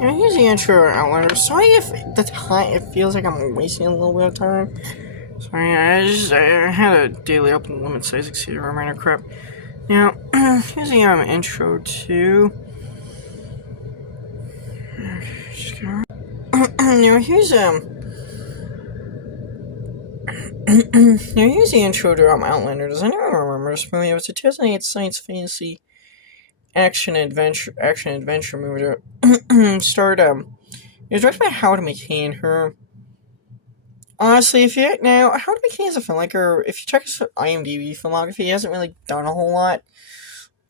Here's the intro to Outlander. Sorry if the time, it feels like I'm wasting a little bit of time. Sorry, I had a daily up limit size exceeded reminder crap. Now, here's the intro to... now here's here's the intro to Outlander. Does anyone remember this movie? It was a 2008 science fantasy action adventure movie that starred it was directed by Howard McCain. Honestly, Howard McCain is a filmmaker. If you check his IMDb filmography, he hasn't really done a whole lot.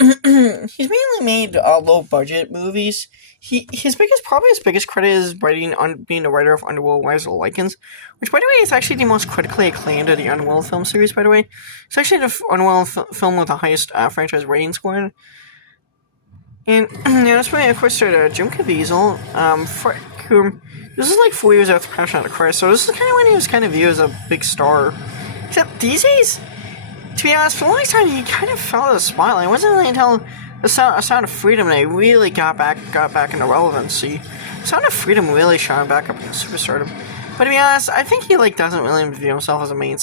He's mainly made low budget movies. His biggest credit is being the writer of Underworld: Rise of the Lycans, which, by the way, is actually the most critically acclaimed of the Underworld film series. By the way, it's actually the Underworld film with the highest franchise rating score. And this movie, of course, started Jim Caviezel, this is like 4 years after Passion of the Christ, so this is kind of when he was kind of viewed as a big star. Except these days, to be honest, for the longest time, he kind of fell out of the spotlight. It wasn't really until the Sound of Freedom that he really got back into relevancy. Sound of Freedom really shot back up into superstardom. But to be honest, I think he doesn't really view himself as a major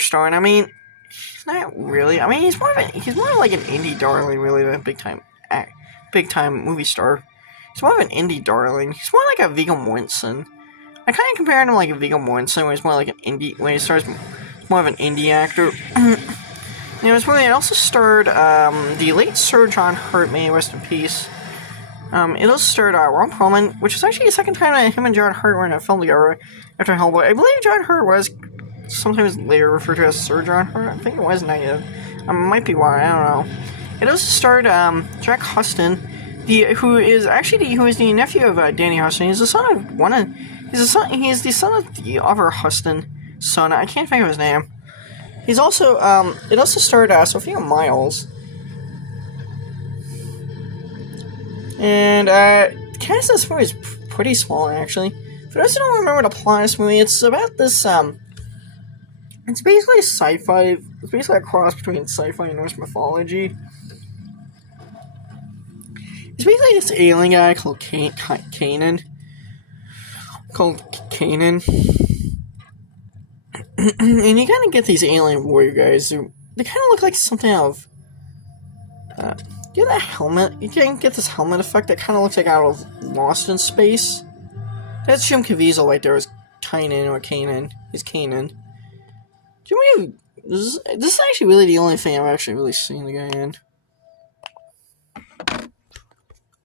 star. And I mean, he's not really. I mean, he's more like an indie darling, really, than a big time movie star. He's more of an indie darling. He's more like a Viggo Mortensen. I kind of compare him to like a Viggo Mortensen, where he's more like an indie. When he starts, more of an indie actor. This movie also starred the late Sir John Hurt, may he rest in peace. It also starred Ron Perlman, which is actually the second time that him and John Hurt were in a film together after Hellboy. I believe John Hurt was sometimes later referred to as Sir John Hurt. I think it was negative. Might be why, I don't know. It also starred Jack Huston, who is the nephew of Danny Huston. He's the son of He's the son of the other Huston son. I can't think of his name. He's also it also starred Sophia Myles. And the cast of this movie is pretty small, actually. For those who don't remember the plot of this movie, it's about this it's basically sci-fi. It's basically a cross between sci-fi and Norse mythology. It's basically this alien guy called Kanan. And you kind of get these alien warrior guys who they kind of look like something out of. That helmet? You can get this helmet effect that kind of looks like out of Lost in Space. That's Jim Caviezel right there as Kanan or Kanan. He's Kanan. This is actually really the only thing I've actually really seen the guy in.